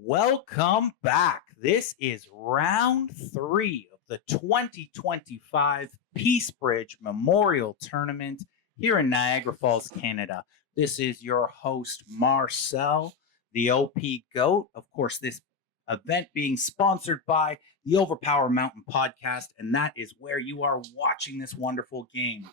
Welcome back. This is round 3 of the 2025 PeaceBridge Memorial Tournament here in Niagara Falls, Canada. This is your host, Marcel, the OP GO.A.T. Of course, this event being sponsored by the OverPower Mountain Podcast, and that is where you are watching this wonderful game.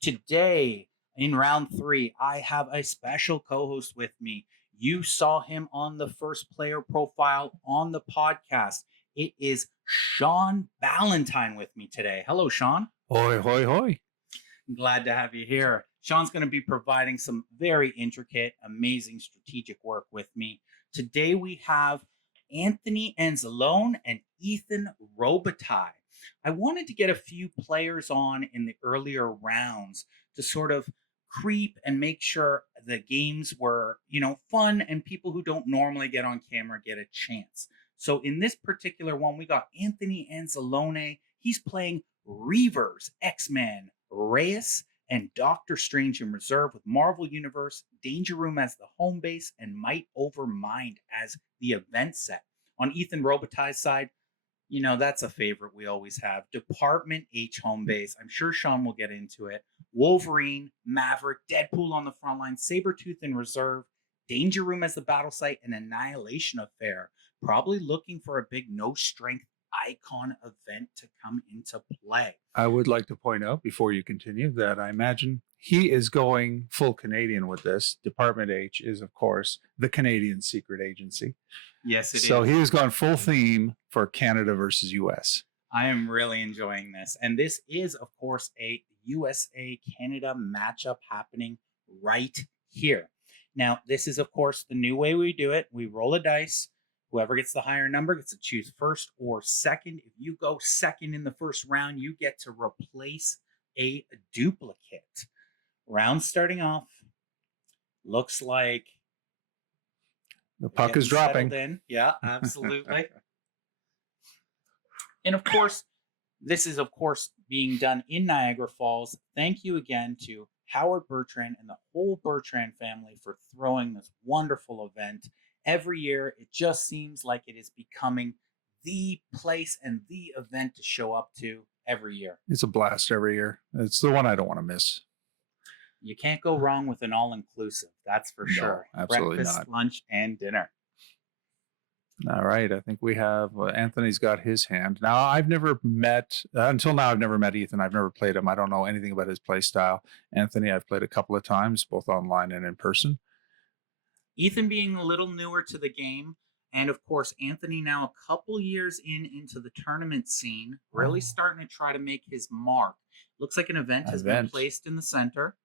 Today, in round 3, I have a special co-host with me. You saw him on the first player profile on the podcast. It is Sean Ballantyne with me today. Hello, Sean. Hoi, hoi, hoi. I'm glad to have you here. Sean's going to be providing some very intricate, amazing strategic work with me. Today we have Anthony Anzalone and Ethan Robitaille. I wanted to get a few players on in the earlier rounds to sort of creep and make sure the games were, fun and people who don't normally get on camera get a chance. So in this particular one, we got Anthony Anzalone. He's playing Reavers, X-Men, Reyes, and Doctor Strange in reserve with Marvel Universe, Danger Room as the home base, and Might Over Mind as the event set. On Ethan Robitaille's side, that's a favorite we always have. Department H home base. I'm sure Sean will get into it. Wolverine, Maverick, Deadpool on the front line, Sabretooth in reserve, Danger Room as the battle site, and Annihilation Affair. Probably looking for a big no-strength icon event to come into play. I would like to point out before you continue that I imagine he is going full Canadian with this. Department H is, of course, the Canadian secret agency. Yes, it is. So he has gone full theme for Canada versus US. I am really enjoying this. And this is, of course, a USA-Canada matchup happening right here. Now, this is, of course, the new way we do it. We roll a dice. Whoever gets the higher number gets to choose first or second. If you go second in the first round, you get to replace a duplicate. Round starting off. Looks like the puck is dropping. In. Yeah, absolutely. And of course, this is, of course, being done in Niagara Falls. Thank you again to Howard Bertrand and the whole Bertrand family for throwing this wonderful event. Every year, it just seems like it is becoming the place and the event to show up to every year. It's a blast every year. It's the one I don't want to miss. You can't go wrong with an all-inclusive, that's for sure. Absolutely breakfast, not. lunch, and dinner. All right. I think we have Anthony's got his hand. Now, I've never met, until now, I've never met Ethan. I've never played him. I don't know anything about his play style. Anthony, I've played a couple of times, both online and in person. Ethan being a little newer to the game. And of course, Anthony now a couple years into the tournament scene, really starting to try to make his mark. Looks like an event has been placed in the center.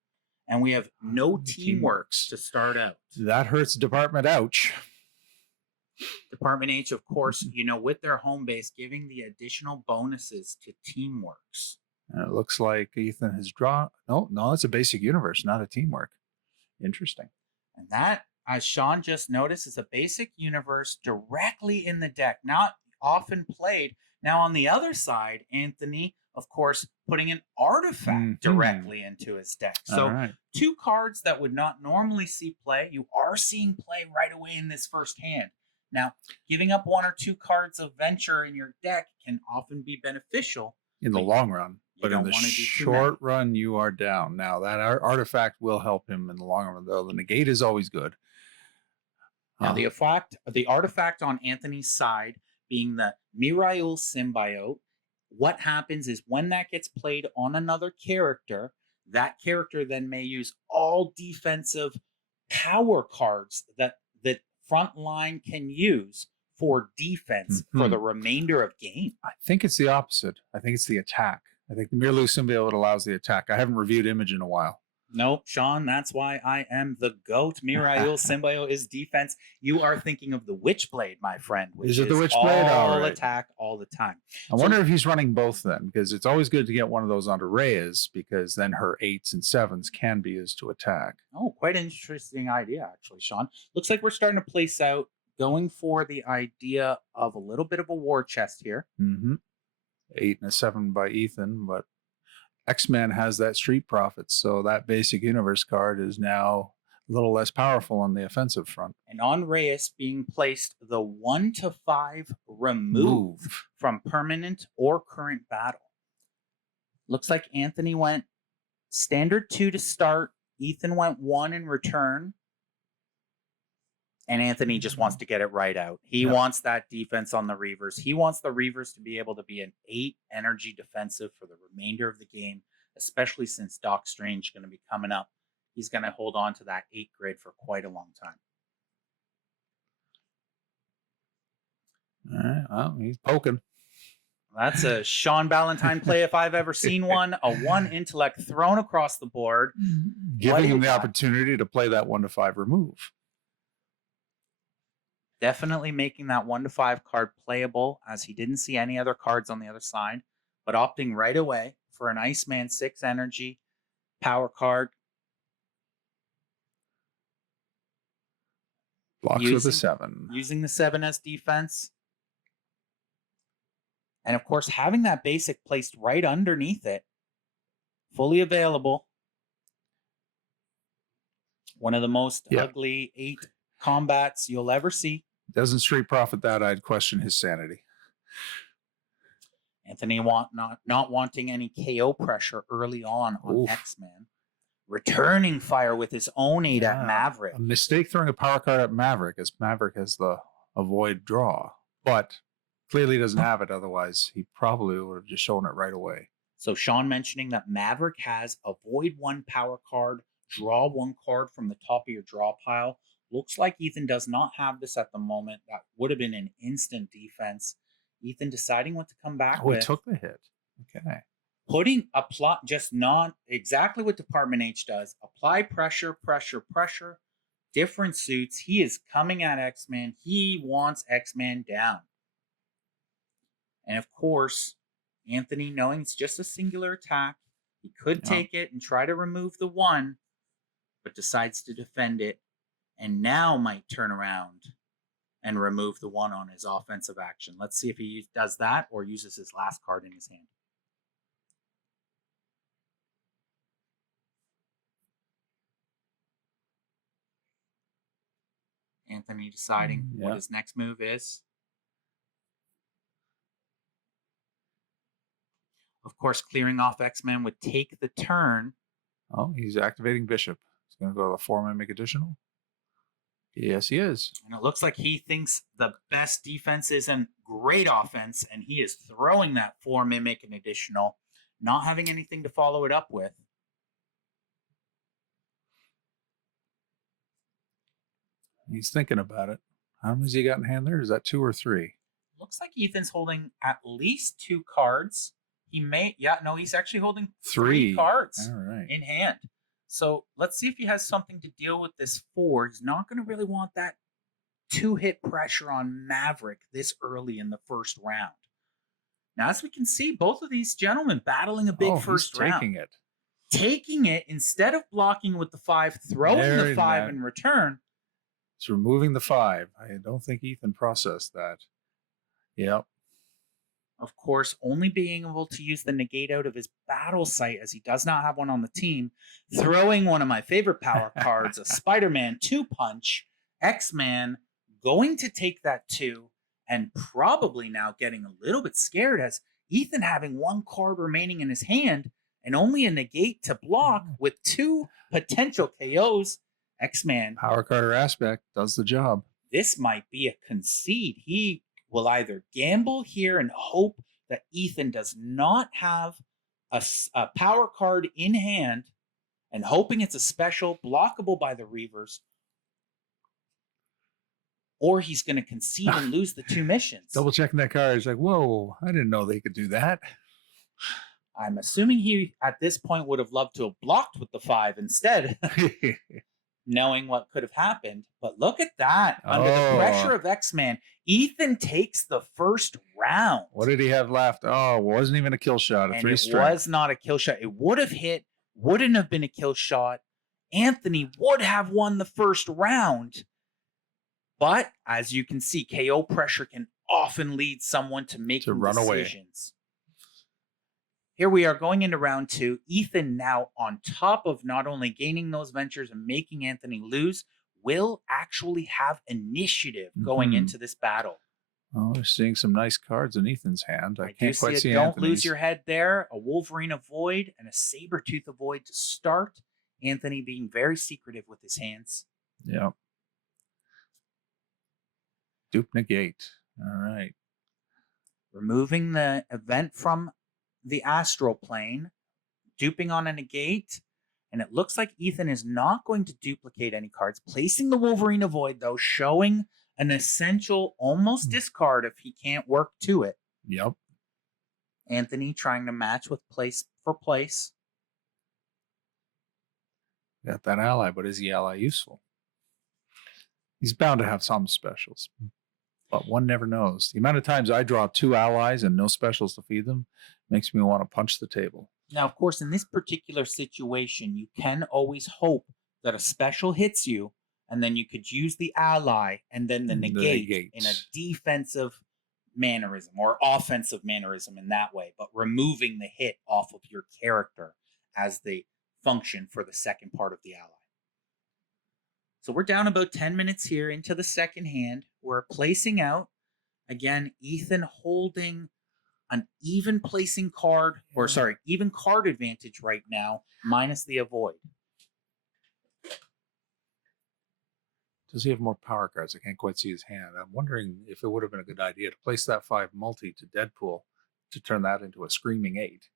And we have no teamworks to start out. That hurts Department Ouch. Department H, of course, with their home base, giving the additional bonuses to teamworks. And it looks like Ethan has drawn. No, it's a basic universe, not a teamwork. Interesting. And that, as Sean just noticed, is a basic universe directly in the deck, not often played. Now, on the other side, Anthony, of course, putting an artifact directly into his deck. So 2 cards that would not normally see play, you are seeing play right away in this first hand. Now, giving up 1 or 2 cards of venture in your deck can often be beneficial. In the long run. But in the short run, you are down. Now, that artifact will help him in the long run, though. The negate is always good. Now, the artifact on Anthony's side being the Mirail Symbiote, what happens is when that gets played on another character, that character then may use all defensive power cards that front line can use for defense for the remainder of game. I think it's the opposite. I think it's the attack. I think the Mirail Symbiote allows the attack. I haven't reviewed Image in a while. Nope, Sean, that's why I am the GO.A.T. Mirail Symbiote is defense. You are thinking of the Witchblade, my friend. Which is it the Witchblade? All attack all the time. I wonder if he's running both then, because it's always good to get one of those onto Reyes, because then her 8s and 7s can be used to attack. Oh, quite an interesting idea, actually, Sean. Looks like we're starting to place out, going for the idea of a little bit of a war chest here. 8 and a 7 by Ethan, but X-Men has that Street Profits, so that basic universe card is now little less powerful on the offensive front. And on Reyes being placed the 1 to 5 remove Move. from permanent or current battle. Looks like Anthony went standard 2 to start. Ethan went 1 in return. And Anthony just wants to get it right out. He wants that defense on the Reavers. He wants the Reavers to be able to be an 8 energy defensive for the remainder of the game, especially since Doc Strange is going to be coming up. He's going to hold on to that 8 grid for quite a long time. All right. Well, he's poking. That's a Sean Ballantyne play if I've ever seen one. A 1 intellect thrown across the board. Giving him the opportunity to play that 1 to 5 remove. Definitely making that 1 to 5 card playable, as he didn't see any other cards on the other side, but opting right away for an Iceman 6 energy power card. Blocks with a 7. Using the 7 as defense. And of course, having that basic placed right underneath it, fully available. One of the most ugly 8 combats you'll ever see. Doesn't Street Profit that, I'd question his sanity. Anthony not wanting any KO pressure early on X-Man. Returning fire with his own 8 at Maverick. A mistake throwing a power card at Maverick, as Maverick has the avoid draw. But clearly doesn't have it, otherwise he probably would have just shown it right away. So Sean mentioning that Maverick has avoid 1 power card, draw 1 card from the top of your draw pile. Looks like Ethan does not have this at the moment. That would have been an instant defense. Ethan deciding what to come back with. He took the hit. Okay. Putting a plot, just not exactly what Department H does. Apply pressure, pressure, pressure. Different suits. He is coming at X-Man. He wants X-Man down. And of course, Anthony, knowing it's just a singular attack, he could take it and try to remove the 1, but decides to defend it. And now might turn around and remove the 1 on his offensive action. Let's see if he does that or uses his last card in his hand. Anthony deciding what his next move is. Of course, clearing off X-Men would take the turn. Oh, he's activating Bishop. He's going to go to the 4 mimic additional. Yes, he is. And it looks like he thinks the best defense isn't great offense, and he is throwing that 4 mimic and additional, not having anything to follow it up with. He's thinking about it. How many's he got in hand there? Is that 2 or 3? Looks like Ethan's holding at least 2 cards. He may, he's actually holding 3 cards in hand. So let's see if he has something to deal with this 4. He's not going to really want that 2-hit pressure on Maverick this early in the first round. Now, as we can see, both of these gentlemen battling a big first round. Taking it instead of blocking with the 5, throwing the 5 in return. It's removing the 5. I don't think Ethan processed that. Yep. Of course, only being able to use the negate out of his battle sight, as he does not have one on the team. Throwing one of my favorite power cards, a Spider-Man 2-punch. X-Man going to take that 2, and probably now getting a little bit scared as Ethan having 1 card remaining in his hand and only a negate to block with 2 potential KOs. X-Man. Power card or aspect does the job. This might be a concede. He will either gamble here and hope that Ethan does not have a power card in hand and hoping it's a special blockable by the Reavers, or he's going to concede and lose the 2 missions. Double checking that card. He's like, whoa, I didn't know they could do that. I'm assuming he, at this point, would have loved to have blocked with the 5 instead, knowing what could have happened. But look at that. Under the pressure of X-Man, Ethan takes the first round. What did he have left? Oh, it wasn't even a kill shot. It was not a kill shot. It would have hit, wouldn't have been a kill shot. Anthony would have won the first round. But as you can see, KO pressure can often lead someone to make decisions. Here we are going into round 2. Ethan now on top of not only gaining those ventures and making Anthony lose, will actually have initiative going into this battle. Oh, we're seeing some nice cards in Ethan's hand. I can't quite see Don't Anthony's. lose your head there. A Wolverine of Void and a Saber-Tooth of Void to start. Anthony being very secretive with his hands. Yeah. Dupe negate. All right. Removing the event from the astral plane. Duping on a negate. And it looks like Ethan is not going to duplicate any cards. Placing the Wolverine of Void, though, showing an essential almost discard if he can't work to it. Yep. Anthony trying to match with place for place. Got that ally, but is the ally useful? He's bound to have some specials, but one never knows. The amount of times I draw 2 allies and no specials to feed them makes me want to punch the table. Now, of course, in this particular situation, you can always hope that a special hits you, and then you could use the ally and then the negate in a defensive mannerism or offensive mannerism in that way, but removing the hit off of your character as the function for the second part of the ally. So we're down about 10 minutes here into the second hand. We're placing out. Again, Ethan holding an even placing card, or sorry, even card advantage right now, minus the avoid. Does he have more power cards? I can't quite see his hand. I'm wondering if it would have been a good idea to place that 5 multi to Deadpool to turn that into a screaming 8.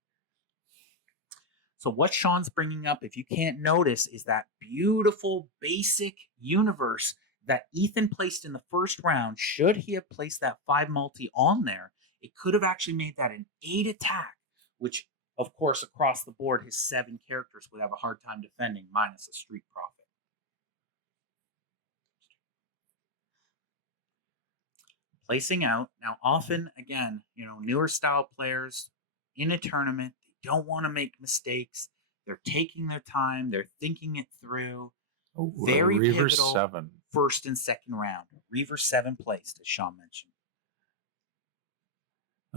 So what Sean's bringing up, if you can't notice, is that beautiful basic universe that Ethan placed in the first round. Should he have placed that 5 multi on there, it could have actually made that an 8 attack, which, of course, across the board, his 7 characters would have a hard time defending, minus a Street Profit. Placing out. Now, often, again, newer style players in a tournament, they don't want to make mistakes. They're taking their time. They're thinking it through. Oh, very Reaver pivotal 7. First and second round. Reaver 7 placed, as Sean mentioned.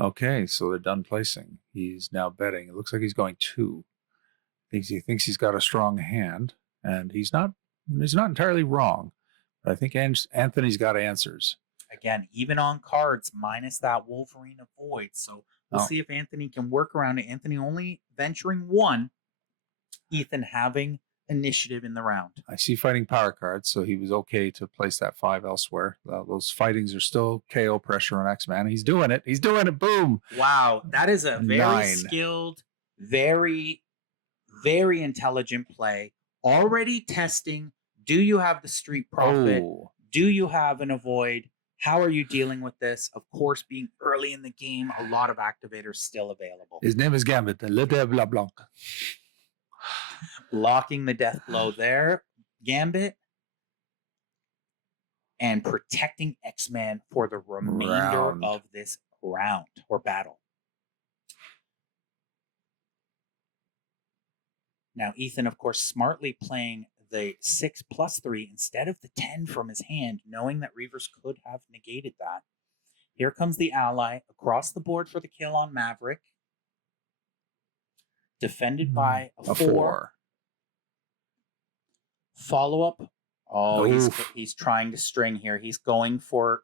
Okay, so they're done placing. He's now betting. It looks like he's going 2. He thinks he's got a strong hand, and he's not entirely wrong. But I think Anthony's got answers. Again, even on cards, minus that Wolverine of Void. So we'll see if Anthony can work around it. Anthony only venturing 1. Ethan having initiative in the round. I see fighting power cards, so he was okay to place that 5 elsewhere. Those fightings are still KO pressure on X-Man. He's doing it. He's doing it. Boom. Wow. That is a very 9. skilled, very, very intelligent play. Already testing. Do you have the Street Profit? Oh. Do you have an Avoid? How are you dealing with this? Of course, being early in the game, a lot of activators still available. His name is Gambit. Le Diable Blanc. Blocking the death blow there, Gambit, and protecting X-Man for the remainder of this round or battle. Now, Ethan, of course, smartly playing the 6+3 instead of the 10 from his hand, knowing that Reavers could have negated that. Here comes the ally across the board for the kill on Maverick. Defended by a 4. Follow up. Oh, he's trying to string here. He's going for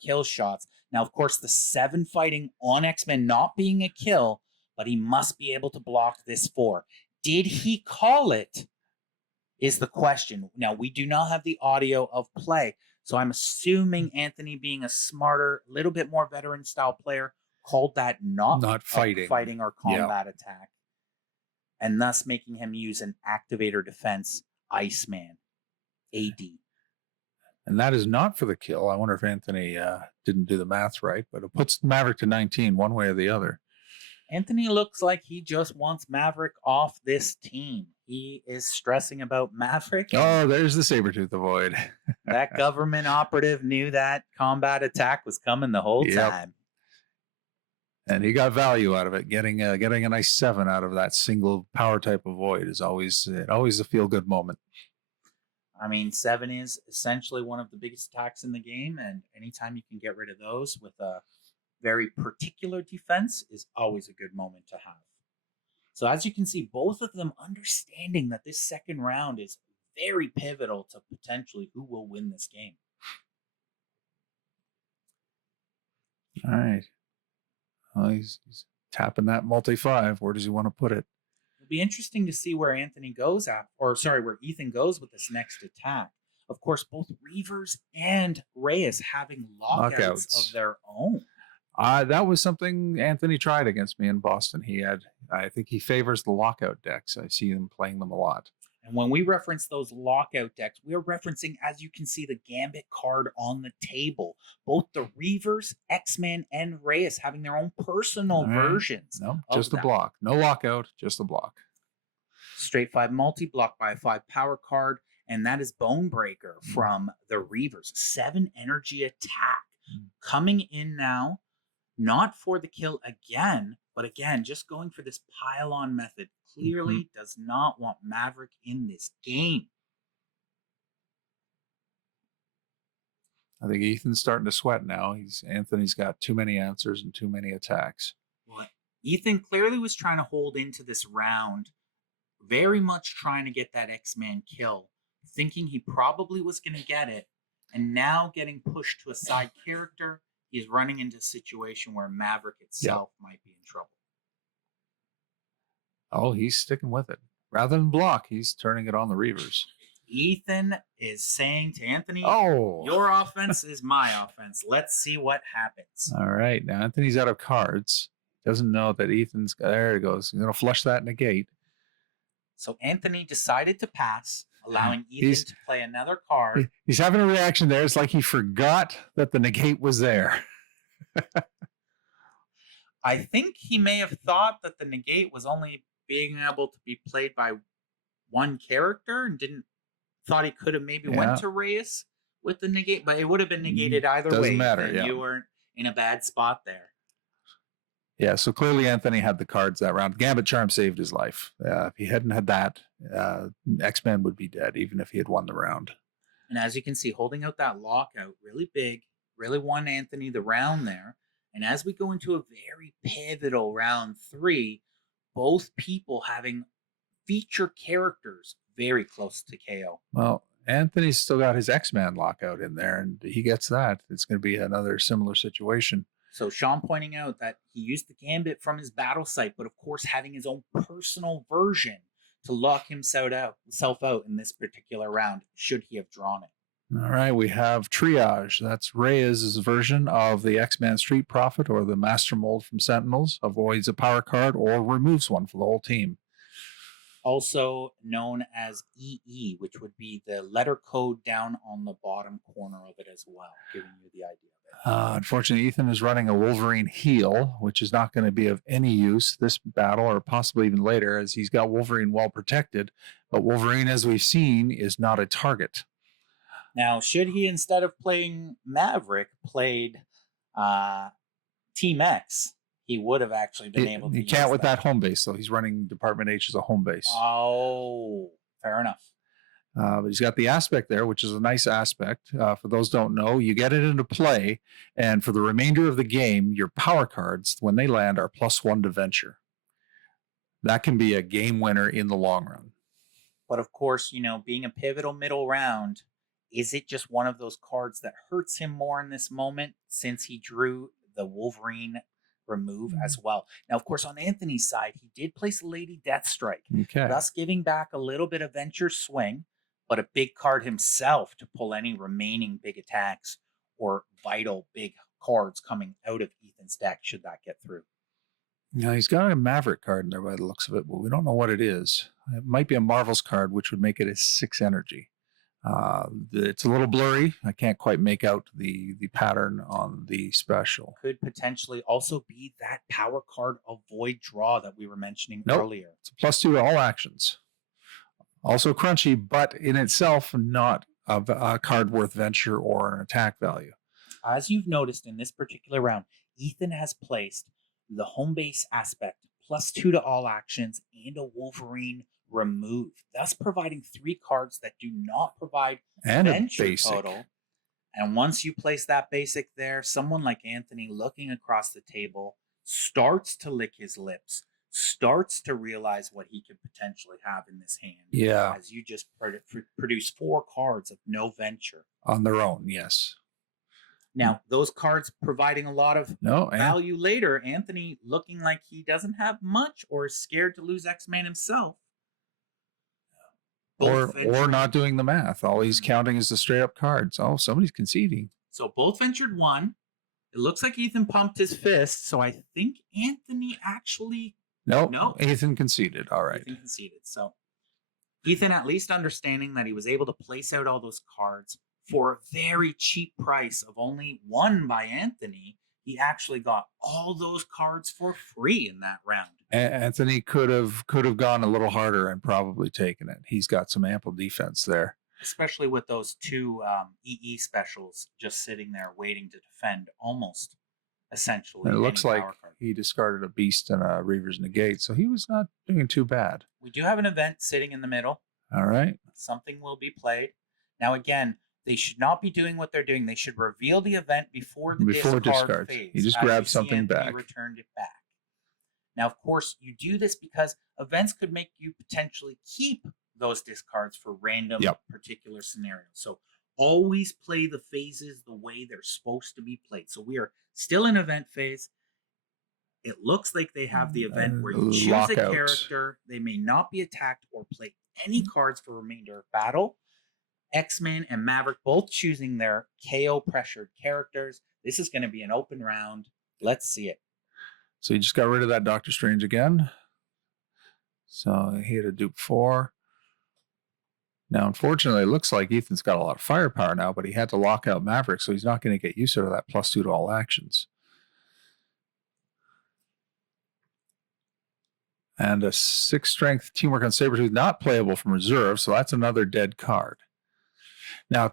kill shots. Now, of course, the 7 fighting on X-Men not being a kill, but he must be able to block this 4. Did he call it? Is the question. Now, we do not have the audio of play, so I'm assuming Anthony, being a smarter, little bit more veteran style player, called that not fighting or combat attack, and thus making him use an activator defense Iceman AD. And that is not for the kill. I wonder if Anthony didn't do the math right, but it puts Maverick to 19 one way or the other. Anthony looks like he just wants Maverick off this team. He is stressing about Maverick. Oh, there's the Saber-Tooth Avoid. That government operative knew that combat attack was coming the whole time. And he got value out of it. Getting a nice 7 out of that single power type Avoid is always a feel-good moment. I mean, 7 is essentially one of the biggest attacks in the game, and anytime you can get rid of those with a very particular defense is always a good moment to have. So as you can see, both of them understanding that this second round is very pivotal to potentially who will win this game. All right. Well, he's tapping that multi-5. Where does he want to put it? It'll be interesting to see where Anthony goes at, or sorry, where Ethan goes with this next attack. Of course, both Reavers and Reyes having lockouts of their own. That was something Anthony tried against me in Boston. I think he favors the lockout decks. I see him playing them a lot. And when we reference those lockout decks, we are referencing, as you can see, the Gambit card on the table. Both the Reavers, X-Men, and Reyes having their own personal versions. No, just a block. No lockout, just a block. Straight 5 multi, blocked by a 5 power card. And that is Bonebreaker from the Reavers. 7 energy attack. Coming in now, not for the kill again, but again, just going for this pile-on method. Clearly does not want Maverick in this game. I think Ethan's starting to sweat now. Anthony's got too many answers and too many attacks. Well, Ethan clearly was trying to hold into this round, very much trying to get that X-Man kill, thinking he probably was going to get it, and now getting pushed to a side character, he's running into a situation where Maverick itself might be in trouble. Oh, he's sticking with it. Rather than block, he's turning it on the Reavers. Ethan is saying to Anthony, oh, your offense is my offense. Let's see what happens. All right. Now, Anthony's out of cards. Doesn't know that Ethan's... There it goes. He's going to flush that negate. So Anthony decided to pass, allowing Ethan to play another card. He's having a reaction there. It's like he forgot that the negate was there. I think he may have thought that the negate was only being able to be played by one character and thought he could have maybe went to Reyes with the negate, but it would have been negated either way. Doesn't matter. You weren't in a bad spot there. Yeah, so clearly Anthony had the cards that round. Gambit Charm saved his life. If he hadn't had that, X-Men would be dead, even if he had won the round. And as you can see, holding out that lockout, really big, really won Anthony the round there. And as we go into a very pivotal round 3, both people having feature characters very close to KO. Well, Anthony's still got his X-Man lockout in there, and he gets that. It's going to be another similar situation. So Sean pointing out that he used the Gambit from his battle site, but of course having his own personal version to lock himself out in this particular round, should he have drawn it. All right, we have Triage. That's Reyes' version of the X-Man Street Prophet, or the Master Mold from Sentinels. Avoids a power card or removes one for the whole team. Also known as EE, which would be the letter code down on the bottom corner of it as well, giving you the idea of it. Unfortunately, Ethan is running a Wolverine heal, which is not going to be of any use this battle, or possibly even later, as he's got Wolverine well protected. But Wolverine, as we've seen, is not a target. Now, should he, instead of playing Maverick, played Team X, he would have actually been able to He can't with that home base, though. He's running Department H as a home base. Oh, fair enough. But he's got the aspect there, which is a nice aspect. For those who don't know, you get it into play, and for the remainder of the game, your power cards, when they land, are +1 to venture. That can be a game winner in the long run. But of course, being a pivotal middle round, is it just one of those cards that hurts him more in this moment, since he drew the Wolverine remove as well? Now, of course, on Anthony's side, he did place Lady Deathstrike, thus giving back a little bit of venture swing, but a big card himself to pull any remaining big attacks or vital big cards coming out of Ethan's deck, should that get through. Now, he's got a Maverick card in there by the looks of it, but we don't know what it is. It might be a Marvel's card, which would make it a 6 energy. It's a little blurry. I can't quite make out the pattern on the special. Could potentially also be that power card Avoid Draw that we were mentioning earlier. It's a +2 to all actions. Also crunchy, but in itself not a card worth venture or an attack value. As you've noticed in this particular round, Ethan has placed the home base aspect +2 to all actions and a Wolverine remove, thus providing 3 cards that do not provide and venture a basic total. And once you place that basic there, someone like Anthony looking across the table starts to lick his lips, starts to realize what he could potentially have in this hand. Yeah. As you just produce 4 cards of no venture. On their own, yes. Now, those cards providing a lot of No, value later. Anthony looking like he doesn't have much or is scared to lose X-Man himself. Or not doing the math. All he's counting is the straight up cards. Oh, somebody's conceding. So both ventured 1. It looks like Ethan pumped his fist. So I think Anthony actually... No, Ethan conceded. All right. Ethan conceded. So Ethan, at least understanding that he was able to place out all those cards for a very cheap price of only 1 by Anthony, he actually got all those cards for free in that round. Anthony could have gone a little harder and probably taken it. He's got some ample defense there, especially with those 2 EE specials just sitting there waiting to defend almost essentially. And it looks like he discarded a beast and a Reaver's Negate, so he was not doing too bad. We do have an event sitting in the middle. All right. Something will be played. Now, again, they should not be doing what they're doing. They should reveal the event before the discard phase. You just grab something back. Returned it back. Now, of course, you do this because events could make you potentially keep those discards for random particular scenarios. So always play the phases the way they're supposed to be played. So we are still in event phase. It looks like they have the event where you choose a character. They may not be attacked or play any cards for remainder of battle. X-Men and Maverick both choosing their KO pressured characters. This is going to be an open round. Let's see it. So he just got rid of that Doctor Strange again. So he had a dupe 4. Now, unfortunately, it looks like Ethan's got a lot of firepower now, but he had to lock out Maverick, so he's not going to get used to that +2 to all actions. And a 6 strength teamwork on Sabretooth, not playable from reserve, so that's another dead card. Now,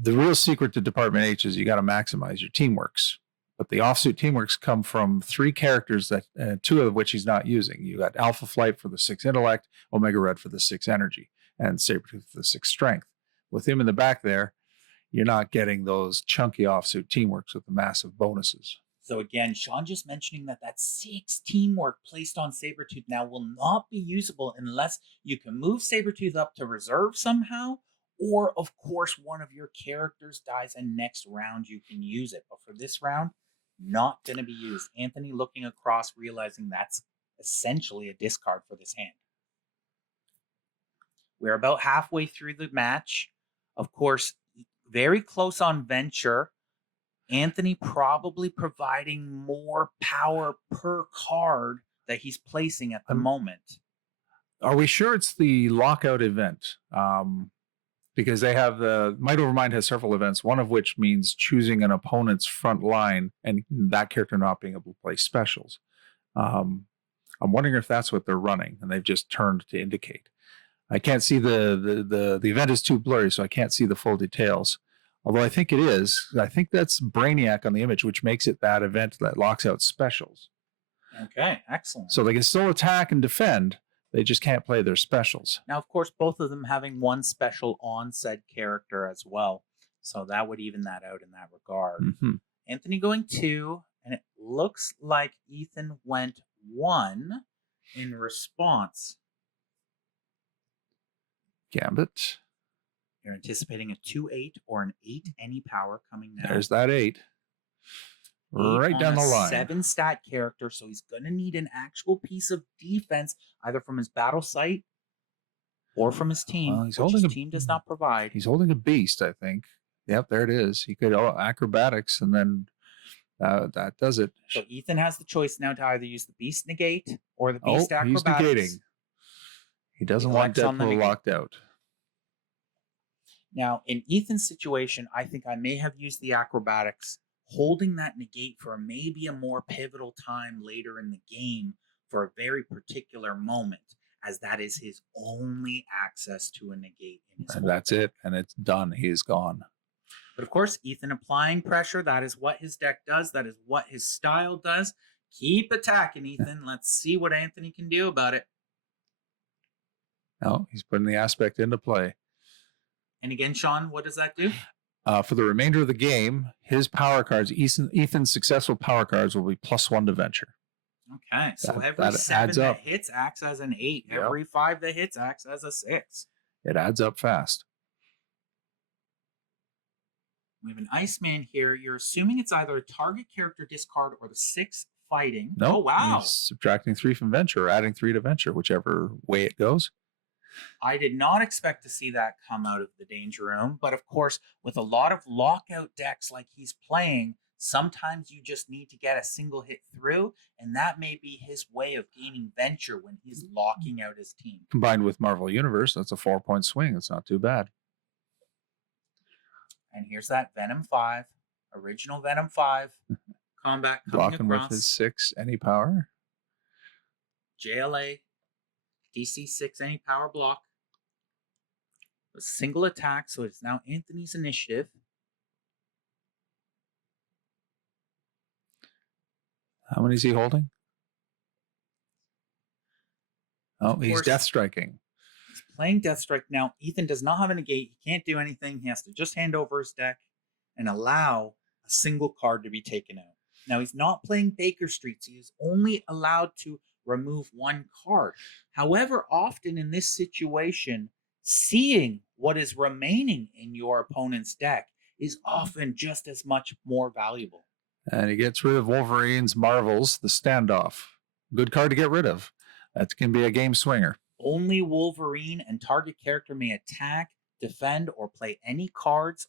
the real secret to Department H is you got to maximize your teamworks. But the offsuit teamworks come from 3 characters, that 2 of which he's not using. You got Alpha Flight for the 6 intellect, Omega Red for the 6 energy, and Sabretooth for the 6 strength. With him in the back there, you're not getting those chunky offsuit teamworks with the massive bonuses. So again, Sean just mentioning that 6 teamwork placed on Sabretooth now will not be usable unless you can move Sabretooth up to reserve somehow, or of course one of your characters dies and next round you can use it. But for this round, not going to be used. Anthony looking across, realizing that's essentially a discard for this hand. We're about halfway through the match. Of course, very close on venture. Anthony probably providing more power per card that he's placing at the moment. Are we sure it's the lockout event? Because they have Might Overmind has several events, one of which means choosing an opponent's front line and that character not being able to play specials. I'm wondering if that's what they're running and they've just turned to indicate. I can't see the event is too blurry, so I can't see the full details. Although I think it is. I think that's Brainiac on the image, which makes it that event that locks out specials. Okay, excellent. So they can still attack and defend. They just can't play their specials. Now, of course, both of them having 1 special on said character as well. So that would even that out in that regard. Mm-hmm. Anthony going 2, and it looks like Ethan went 1 in response. Gambit. You're anticipating a 2/8 or an 8 any power coming now. There's that 8. Right down the line. 7 stat character, so he's going to need an actual piece of defense, either from his battle site or from his team, which his team does not provide. He's holding a beast, I think. Yep, there it is. He could acrobatics, and then that does it. So Ethan has the choice now to either use the beast negate or the beast acrobatics. He's negating. He doesn't want Deadpool locked out. Now, in Ethan's situation, I think I may have used the acrobatics, holding that negate for maybe a more pivotal time later in the game for a very particular moment, as that is his only access to a negate in his And that's it, and it's done. He is gone. But of course, Ethan applying pressure, that is what his deck does. That is what his style does. Keep attacking, Ethan. Let's see what Anthony can do about it. No, he's putting the aspect into play. And again, Sean, what does that do? For the remainder of the game, his power cards, Ethan's successful power cards will be +1 to venture. Okay, so That- every that seven adds that up. hits acts as an 8. Yep. Every 5 that hits acts as a 6. It adds up fast. We have an Iceman here. You're assuming it's either a target character discard or the 6 fighting. No, Oh, wow. he's subtracting 3 from venture or adding 3 to venture, whichever way it goes. I did not expect to see that come out of the danger room, but of course, with a lot of lockout decks like he's playing, sometimes you just need to get a single hit through, and that may be his way of gaining venture when he's locking out his team. Combined with Marvel Universe, that's a 4-point swing. It's not too bad. And here's that Venom 5, original Venom 5, combat coming Blocking across. with his 6 any power. JLA, DC 6 any power block. A single attack, so it's now Anthony's initiative. How many is he holding? Oh, Of he's course. death striking. He's playing Death Strike now. Ethan does not have a negate. He can't do anything. He has to just hand over his deck and allow a single card to be taken out. Now, he's not playing Baker Streets. He is only allowed to remove 1 card. However, often in this situation, seeing what is remaining in your opponent's deck is often just as much more valuable. And he gets rid of Wolverine's Marvels, the standoff. Good card to get rid of. That can be a game swinger. Only Wolverine and target character may attack, defend, or play any cards,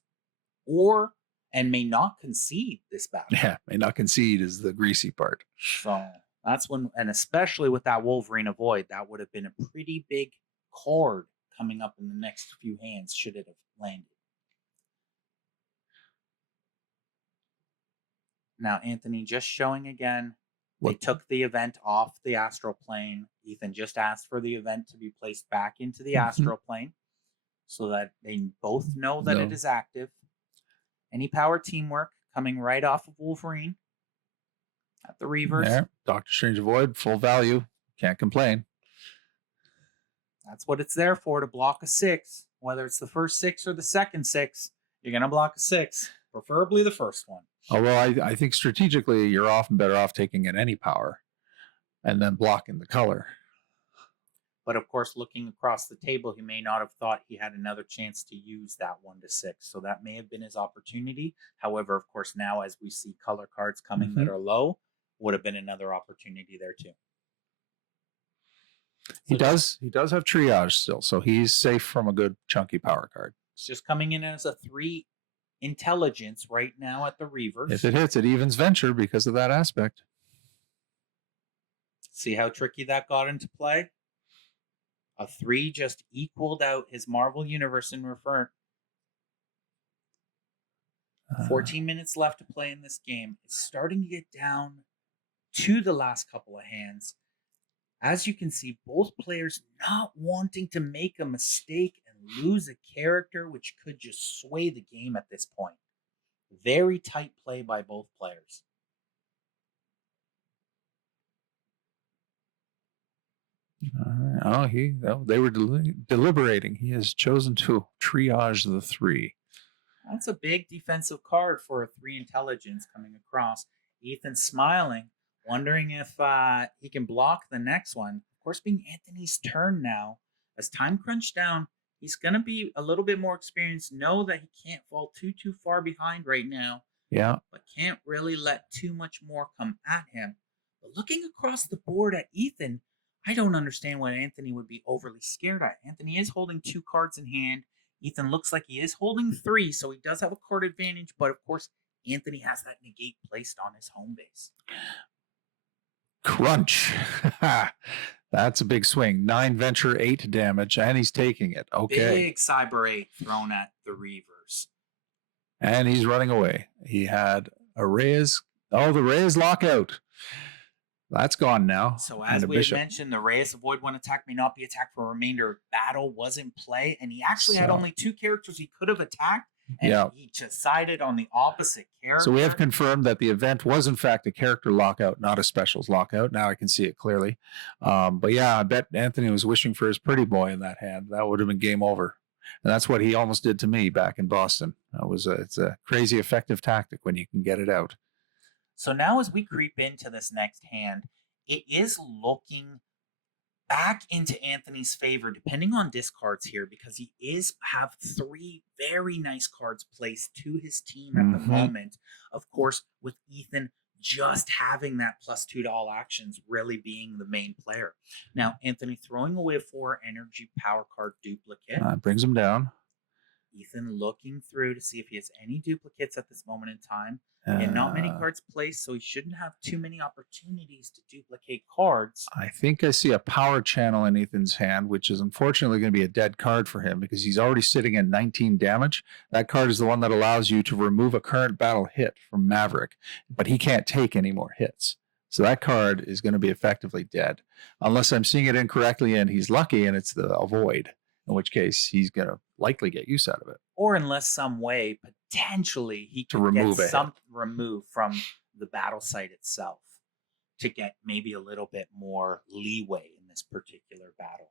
and may not concede this battle. Yeah, may not concede is the greasy part. So that's when, and especially with that Wolverine Avoid, that would have been a pretty big card coming up in the next few hands should it have landed. Now, Anthony, just showing again, they took the event off the astral plane. Ethan just asked for the event to be placed back into the astral plane so that they both know that it is active. Any power teamwork coming right off of Wolverine at the Reavers. There. Doctor Strange Avoid, full value. Can't complain. That's what it's there for, to block a 6. Whether it's the first 6 or the second 6, you're going to block a 6. Preferably the first one. Although I think strategically, you're often better off taking in any power and then blocking the color. But of course, looking across the table, he may not have thought he had another chance to use that 1 to 6. So that may have been his opportunity. However, of course, now as we see color cards coming that are low, would have been another opportunity there too. He does have triage still, so he's safe from a good chunky power card. It's just coming in as a 3 intelligence right now at the Reavers. If it hits, it evens venture because of that aspect. See how tricky that got into play? A 3 just equaled out his Marvel Universe in return. 14 minutes left to play in this game. It's starting to get down to the last couple of hands. As you can see, both players not wanting to make a mistake and lose a character, which could just sway the game at this point. Very tight play by both players. They were deliberating. He has chosen to triage the 3. That's a big defensive card for a 3 intelligence coming across. Ethan smiling, wondering if he can block the next one. Of course, being Anthony's turn now, as time crunch down, he's going to be a little bit more experienced, know that he can't fall too far behind right now. Yeah. But can't really let too much more come at him. But looking across the board at Ethan, I don't understand why Anthony would be overly scared at. Anthony is holding 2 cards in hand. Ethan looks like he is holding 3, so he does have a card advantage. But of course, Anthony has that negate placed on his home base. Crunch. That's a big swing. 9 venture, 8 damage, and he's taking it. Okay. Big Cyber 8 thrown at the Reavers. And he's running away. He had a Reyes. Oh, the Reyes lockout. That's gone now. So as we had mentioned, the Reyes Avoid 1 attack may not be attacked for a remainder of battle was in play. And he actually had only 2 characters he could have attacked. And he decided on the opposite character. So we have confirmed that the event was in fact a character lockout, not a specials lockout. Now I can see it clearly. But yeah, I bet Anthony was wishing for his pretty boy in that hand. That would have been game over. And that's what he almost did to me back in Boston. It's a crazy effective tactic when you can get it out. So now as we creep into this next hand, it is looking back into Anthony's favor, depending on discards here, because he have 3 very nice cards placed to his team at the moment. Of course, with Ethan just having that +2 to all actions, really being the main player. Now, Anthony throwing away a 4 energy power card duplicate. Brings him down. Ethan looking through to see if he has any duplicates at this moment in time. And not many cards placed, so he shouldn't have too many opportunities to duplicate cards. I think I see a power channel in Ethan's hand, which is unfortunately going to be a dead card for him because he's already sitting at 19 damage. That card is the one that allows you to remove a current battle hit from Maverick, but he can't take any more hits. So that card is going to be effectively dead, unless I'm seeing it incorrectly and he's lucky and it's the avoid, in which case he's going to likely get use out of it. Or unless some way, potentially, he can remove get some removed from the battle site itself to get maybe a little bit more leeway in this particular battle.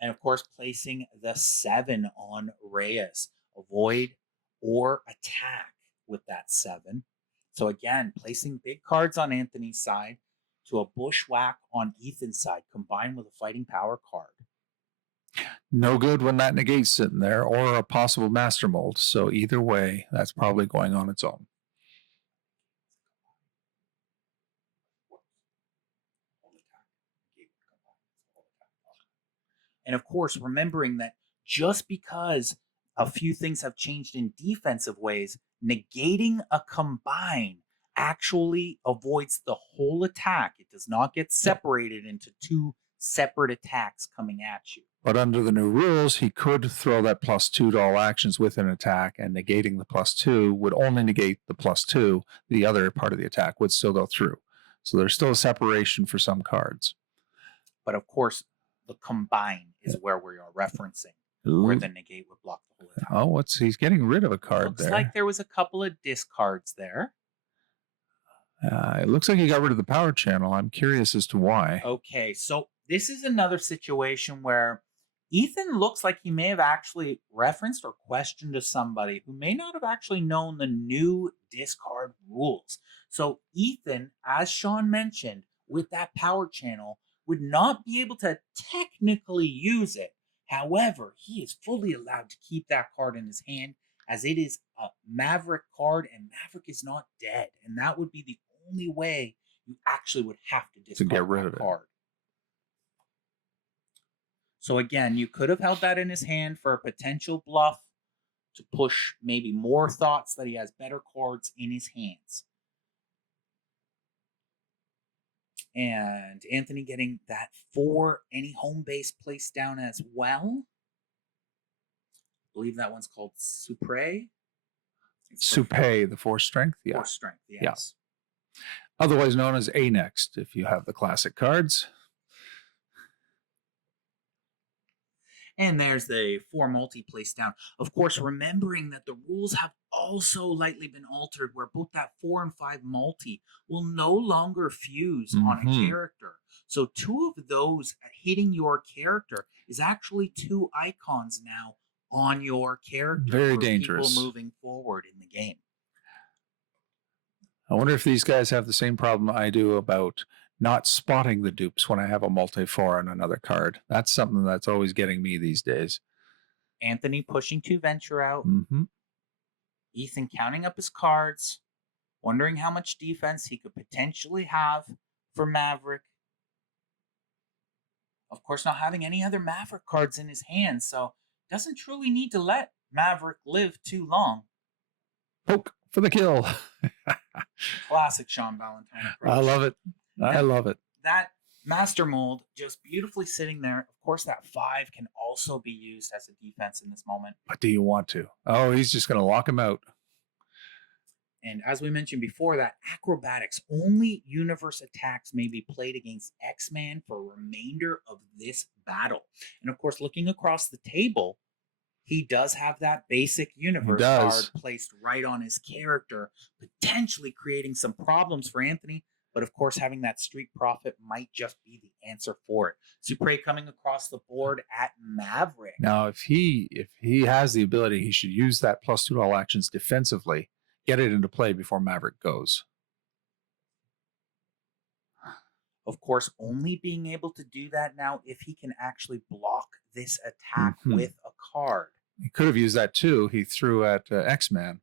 And of course, placing the 7 on Reyes. Avoid or attack with that 7. So again, placing big cards on Anthony's side to a bushwhack on Ethan's side, combined with a fighting power card. No good when that negate's sitting there, or a possible master mold. So either way, that's probably going on its own. And of course, remembering that just because a few things have changed in defensive ways, negating a combine actually avoids the whole attack. It does not get separated into 2 separate attacks coming at you. But under the new rules, he could throw that +2 to all actions with an attack, and negating the +2 would only negate the +2. The other part of the attack would still go through. So there's still a separation for some cards. But of course, the combine is where we are referencing, where the negate would block the whole attack. Oh, he's getting rid of a card Looks there. like there was a couple of discards there. It looks like he got rid of the power channel. I'm curious as to why. Okay, so this is another situation where Ethan looks like he may have actually referenced or questioned to somebody who may not have actually known the new discard rules. So Ethan, as Sean mentioned, with that power channel, would not be able to technically use it. However, he is fully allowed to keep that card in his hand, as it is a Maverick card, and Maverick is not dead. And that would be the only way you actually would have to discard get rid that of it. card. So again, you could have held that in his hand for a potential bluff to push maybe more thoughts that he has better cards in his hands. And Anthony getting that 4 any home base placed down as well. I believe that one's called Supre. Supé, the 4 strength. Yeah. 4 strength, yes. Yeah. Otherwise known as A next, if you have the classic cards. And there's the 4 multi placed down. Of course, remembering that the rules have also lightly been altered, where both that 4 and 5 multi will no longer fuse on a character. So 2 of those hitting your character is actually 2 icons now on your character. Very for dangerous. People moving forward in the game. I wonder if these guys have the same problem I do about not spotting the dupes when I have a multi-4 on another card. That's something that's always getting me these days. Anthony pushing to venture out. Ethan counting up his cards, wondering how much defense he could potentially have for Maverick. Of course, not having any other Maverick cards in his hand, so doesn't truly need to let Maverick live too long. Poke for the kill. Classic Sean Ballantyne approach. I love it. I love it. That master mold just beautifully sitting there. Of course, that 5 can also be used as a defense in this moment. But do you want to? Oh, he's just going to lock him out. And as we mentioned before, that acrobatics, only universe attacks may be played against X-Man for a remainder of this battle. And of course, looking across the table, he does have that basic universe card placed right on his character, potentially creating some problems for Anthony. But of course, having that Street Profit might just be the answer for it. Supre coming across the board at Maverick. Now, if he has the ability, he should use that +2 to all actions defensively. Get it into play before Maverick goes. Of course, only being able to do that now if he can actually block this attack Mhm. with a card. He could have used that too. He threw at X-Man.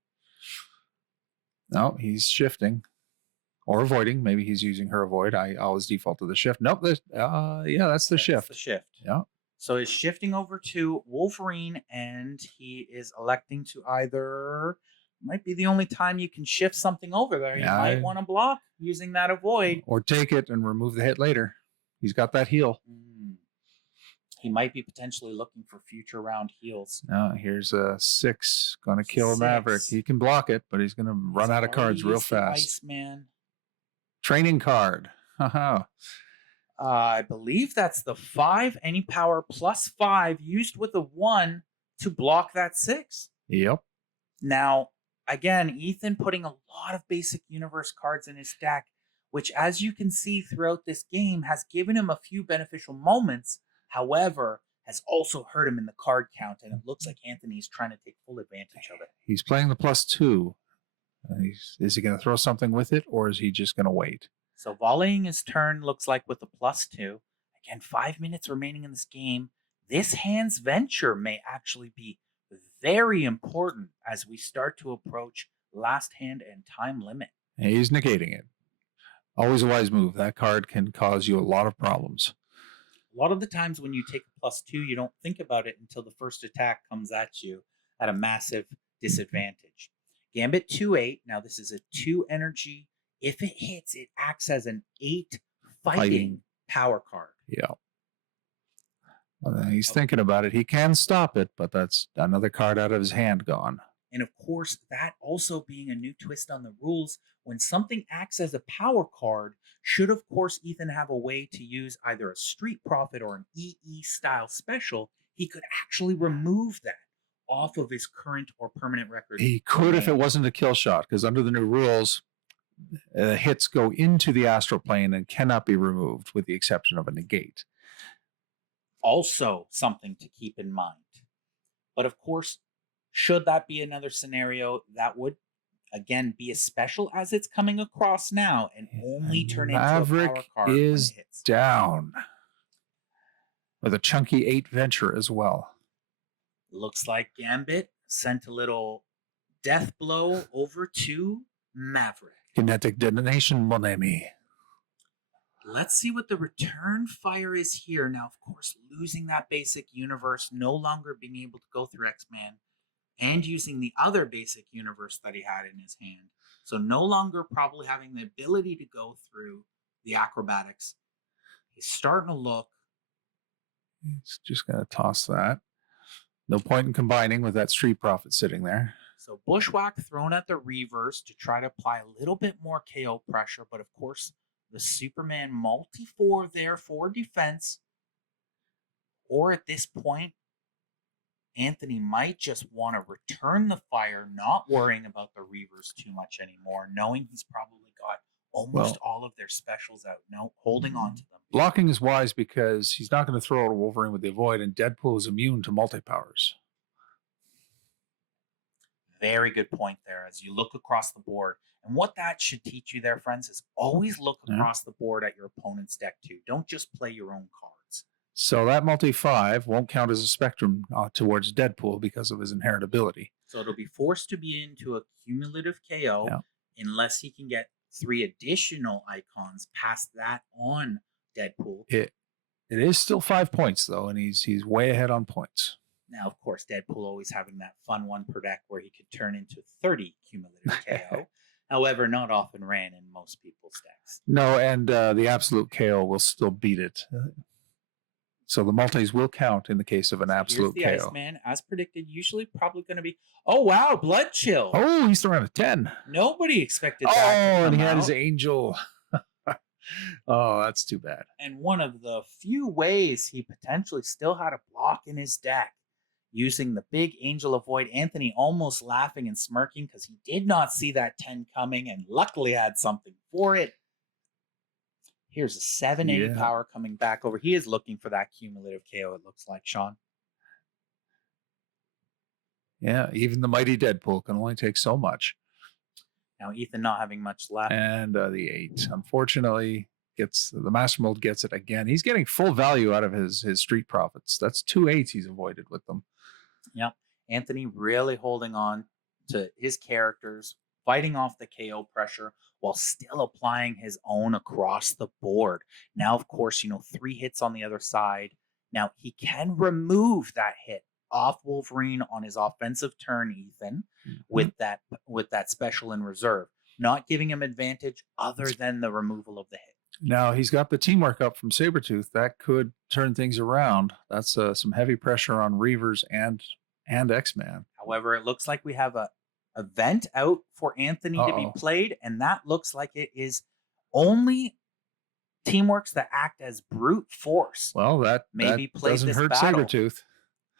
No, he's shifting or avoiding. Maybe he's using her avoid. I always default to the shift. Nope. Yeah, that's the shift. The shift. Yeah. So he's shifting over to Wolverine, and he is electing to either. Might be the only time you can shift something over there. Yeah, You might want to block using that avoid. Or take it and remove the hit later. He's got that heal. He might be potentially looking for future round heals. Here's a 6. Going to kill Maverick. He can block it, but he's going to run out of cards real fast. Iceman. Training card. I believe that's the 5. Any power plus 5 used with a 1 to block that 6. Yep. Now, again, Ethan putting a lot of basic universe cards in his deck, which, as you can see throughout this game, has given him a few beneficial moments. However, has also hurt him in the card count, and it looks like Anthony's trying to take full advantage of it. He's playing the +2. Is he going to throw something with it, or is he just going to wait? So volleying his turn looks like with a +2. Again, 5 minutes remaining in this game. This hand's venture may actually be very important as we start to approach last hand and time limit. He's negating it. Always a wise move. That card can cause you a lot of problems. A lot of the times when you take a +2, you don't think about it until the first attack comes at you at a massive disadvantage. Gambit 2/8. Now this is a 2 energy. If it hits, it acts as an 8 fighting power card. Yeah. Well, he's thinking about it. He can stop it, but that's another card out of his hand gone. And of course, that also being a new twist on the rules, when something acts as a power card, should of course Ethan have a way to use either a Street Profit or an EE style special, he could actually remove that off of his current or permanent record. He could if it wasn't a kill shot, because under the new rules, hits go into the astral plane and cannot be removed with the exception of a negate. Also something to keep in mind. But of course, should that be another scenario, that would again be as special as it's coming across now and only turn into a power card when it hits. Down with a chunky 8 venture as well. Looks like Gambit sent a little death blow over to Maverick. Kinetic detonation, mon ami. Let's see what the return fire is here. Now, of course, losing that basic universe, no longer being able to go through X-Man, and using the other basic universe that he had in his hand. So no longer probably having the ability to go through the acrobatics. He's starting to look. He's just going to toss that. No point in combining with that Street Profit sitting there. So Bushwhack thrown at the reverse to try to apply a little bit more KO pressure. But of course, the Superman multi-4 there for defense. Or at this point, Anthony might just want to return the fire, not worrying about the reavers too much anymore, knowing he's probably got almost all of their specials out, holding on to them. Blocking is wise because he's not going to throw out a Wolverine with the avoid, and Deadpool is immune to multi-powers. Very good point there as you look across the board. And what that should teach you there, friends, is always look across the board at your opponent's deck too. Don't just play your own cards. So that multi-5 won't count as a spectrum towards Deadpool because of his inherent ability. So it'll be forced to be into a cumulative KO unless he can get 3 additional icons past that on Deadpool. It is still 5 points, though, and he's way ahead on points. Now, of course, Deadpool always having that fun one per deck where he could turn into 30 cumulative KO. However, not often ran in most people's decks. No, and the absolute KO will still beat it. So the multis will count in the case of an absolute Here's the KO. Iceman, as predicted, usually probably going to be, oh wow, Blood Chill. Oh, he's throwing a 10. Nobody expected that. Oh, and he had his angel. Oh, that's too bad. And one of the few ways he potentially still had a block in his deck, using the big angel avoid. Anthony almost laughing and smirking because he did not see that 10 coming and luckily had something for it. Here's a 780 power coming back over. He is looking for that cumulative KO, it looks like, Sean. Yeah, even the mighty Deadpool can only take so much. Now, Ethan not having much left. And the 8. Unfortunately, gets the master mold gets it again. He's getting full value out of his street profits. That's 2 8s he's avoided with them. Yep. Anthony really holding on to his characters, fighting off the KO pressure while still applying his own across the board. Now, of course, 3 hits on the other side. Now he can remove that hit off Wolverine on his offensive turn, Ethan, with that special in reserve, not giving him advantage other than the removal of the hit. Now he's got the teamwork up from Sabretooth. That could turn things around. That's some heavy pressure on Reavers and X-Man. However, it looks like we have a event out for Anthony to be played, and that looks like it is only teamworks that act as brute force. Well, that maybe that doesn't hurt Sabretooth.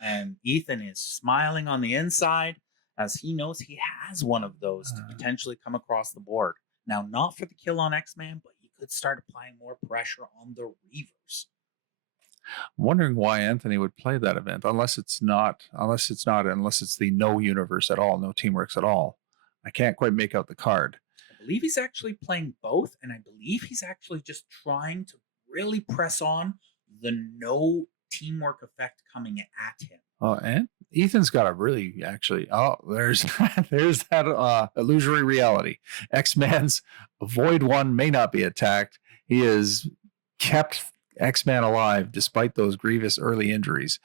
And Ethan is smiling on the inside as he knows he has one of those to potentially come across the board. Now, not for the kill on X-Man, but he could start applying more pressure on the Reavers. I'm wondering why Anthony would play that event, unless it's the no universe at all, no teamworks at all. I can't quite make out the card. I believe he's actually playing both, and I believe he's actually just trying to really press on the no teamwork effect coming at him. And Ethan's got a really there's that illusory reality. X-Man's Void 1 may not be attacked. He has kept X-Man alive despite those grievous early injuries.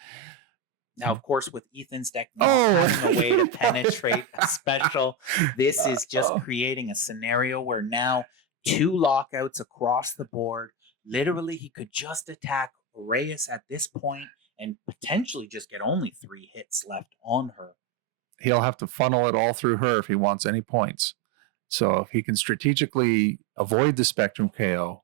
Now, of course, with Ethan's deck not having a way to penetrate a special, this is just creating a scenario where now 2 lockouts across the board. Literally, he could just attack Reyes at this point and potentially just get only 3 hits left on her. He'll have to funnel it all through her if he wants any points. So if he can strategically avoid the Spectrum KO,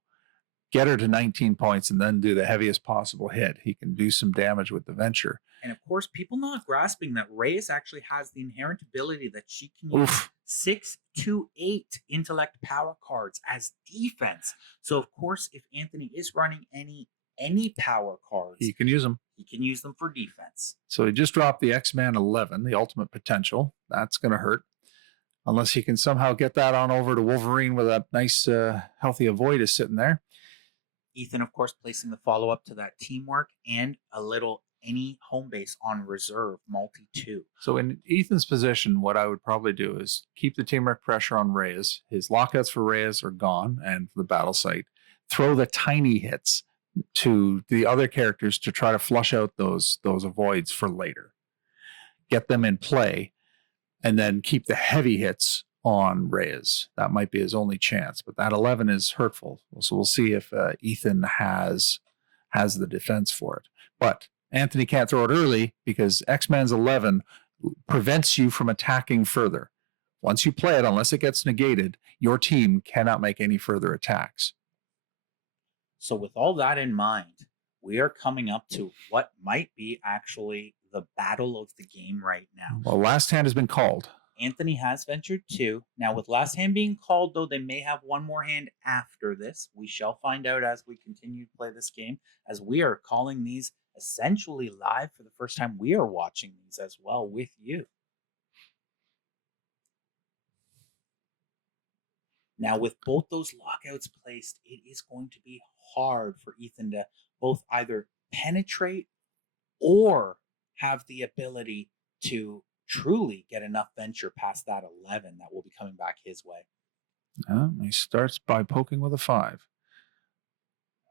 get her to 19 points, and then do the heaviest possible hit, he can do some damage with the Venture. And of course, people not grasping that Reyes actually has the inherent ability that she can use 6 to 8 intellect power cards as defense. So of course, if Anthony is running any power cards, he can use them. He can use them for defense. So he just dropped the X-Man 11, the ultimate potential. That's going to hurt. Unless he can somehow get that on over to Wolverine with that nice, healthy avoid is sitting there. Ethan, of course, placing the follow-up to that teamwork and a little any home base on reserve, multi-2. So in Ethan's position, what I would probably do is keep the teamwork pressure on Reyes. His lockouts for Reyes are gone and the battle site. Throw the tiny hits to the other characters to try to flush out those avoids for later. Get them in play, and then keep the heavy hits on Reyes. That might be his only chance, but that 11 is hurtful. So we'll see if Ethan has the defense for it. But Anthony can't throw it early because X-Man's 11 prevents you from attacking further. Once you play it, unless it gets negated, your team cannot make any further attacks. So with all that in mind, we are coming up to what might be actually the battle of the game right now. Well, last hand has been called. Anthony has ventured 2. Now, with last hand being called, though, they may have one more hand after this. We shall find out as we continue to play this game, as we are calling these essentially live for the first time. We are watching these as well with you. Now, with both those lockouts placed, it is going to be hard for Ethan to both either penetrate or have the ability to truly get enough venture past that 11 that will be coming back his way. He starts by poking with a 5.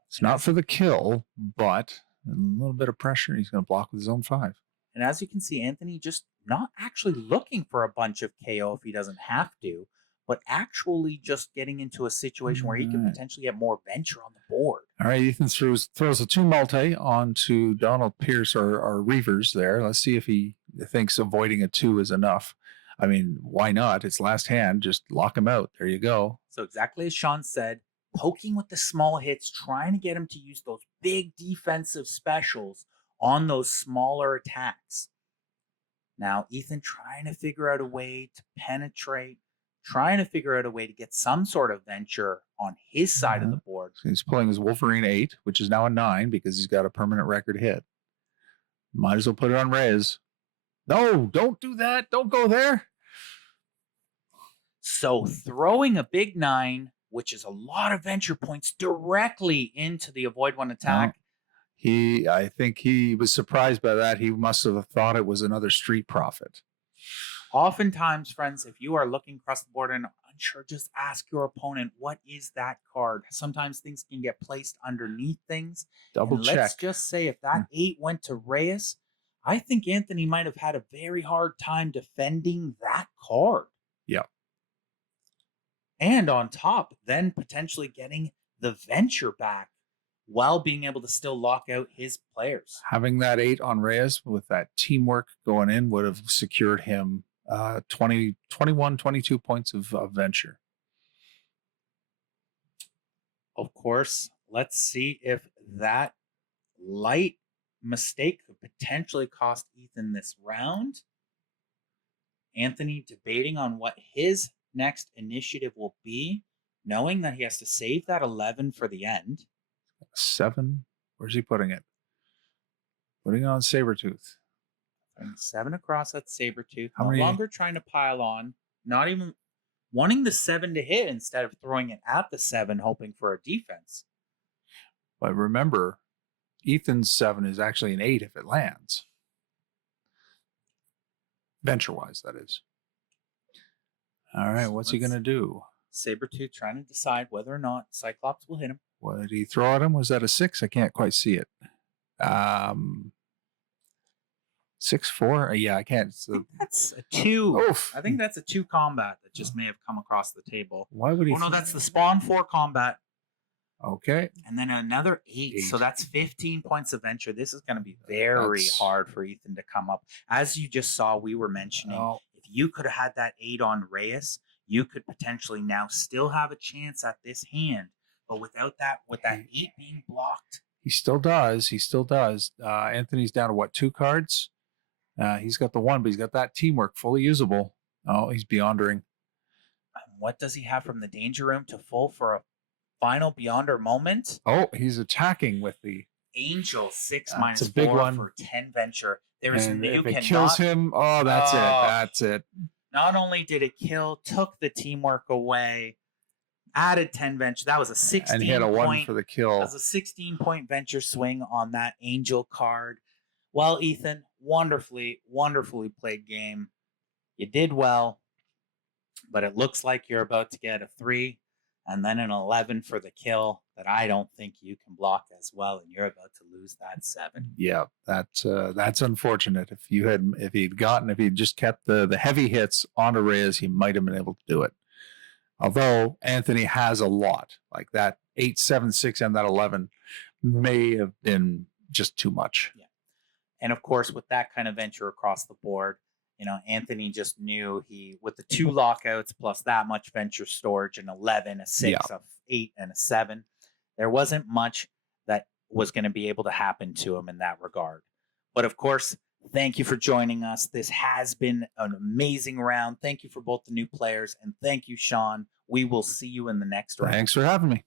It's not for the kill, but a little bit of pressure. He's going to block with his own 5. And as you can see, Anthony just not actually looking for a bunch of KO if he doesn't have to, but actually just getting into a situation where he can potentially get more venture on the board. All right, Ethan throws a 2 multi onto Donald Pierce or Reavers there. Let's see if he thinks avoiding a 2 is enough. I mean, why not? It's last hand. Just lock him out. There you go. So exactly as Sean said, poking with the small hits, trying to get him to use those big defensive specials on those smaller attacks. Now, Ethan trying to figure out a way to penetrate, trying to figure out a way to get some sort of venture on his side of the board. So he's pulling his Wolverine 8, which is now a 9 because he's got a permanent record hit. Might as well put it on Reyes. No, don't do that. Don't go there. So throwing a big 9 which is a lot of venture points directly into the avoid one attack. I think he was surprised by that. He must have thought it was another Street Profit. Oftentimes, friends, if you are looking across the board and unsure, just ask your opponent, what is that card? Sometimes things can get placed underneath things. Double check. Let's just say if that 8 went to Reyes, I think Anthony might have had a very hard time defending that card. Yeah. And on top, then potentially getting the venture back while being able to still lock out his players. Having that 8 on Reyes with that teamwork going in would have secured him 21, 22 points of venture. Of course, let's see if that light mistake could potentially cost Ethan this round. Anthony debating on what his next initiative will be, knowing that he has to save that 11 for the end. 7. Where's he putting it? Putting it on Sabretooth. 7 across that Sabretooth. How No many- longer trying to pile on. Not even wanting the 7 to hit instead of throwing it at the 7, hoping for a defense. But remember, Ethan's 7 is actually an 8 if it lands. Venture-wise, that is. All right, So what's he let's- going to do? Sabretooth trying to decide whether or not Cyclops will hit him. What did he throw at him? Was that a 6? I can't quite see it. 6-4? Yeah, I can't. So, That's a 2. oof. I think that's a 2 combat that just may have come across the table. Why would he? Oh no, that's the spawn 4 combat. Okay. And then another 8. 8. So that's 15 points of venture. This is going to be very That's- hard for Ethan to come up. As you just saw, we were mentioning, Oh, if you could have had that 8 on Reyes, you could potentially now still have a chance at this hand. But without that, with that 8 being blocked, he still does. He still does. Anthony's down to what, 2 cards? He's got the 1, but he's got that teamwork fully usable. Oh, he's beyondering. what does he have from the danger room to full for a final Beyonder moment? Oh, he's attacking with the. Angel 6 That's minus a big 4 one. for 10 venture. There is And you if it cannot. kills him, oh, that's it. Oh. That's it. Not only did it kill, took the teamwork away, added 10 venture. That was a 16 And he had a 1 point. for the That kill. was a 16-point venture swing on that Angel card. Well, Ethan, wonderfully played game. You did well, but it looks like you're about to get a 3 and then an 11 for the kill that I don't think you can block as well, and you're about to lose that 7. Yeah, that's unfortunate. If he'd just kept the heavy hits onto Reyes, he might have been able to do it. Although Anthony has a lot, like that 8, 7, 6, and that 11 may have been just too much. Yeah. And of course, with that kind of venture across the board, Anthony just knew with the 2 lockouts plus that much venture storage, an 11, a 6, a 8, and a 7, there wasn't much that was going to be able to happen to him in that regard. But of course, thank you for joining us. This has been an amazing round. Thank you for both the new players, and thank you, Sean. We will see you in the next round. Thanks for having me.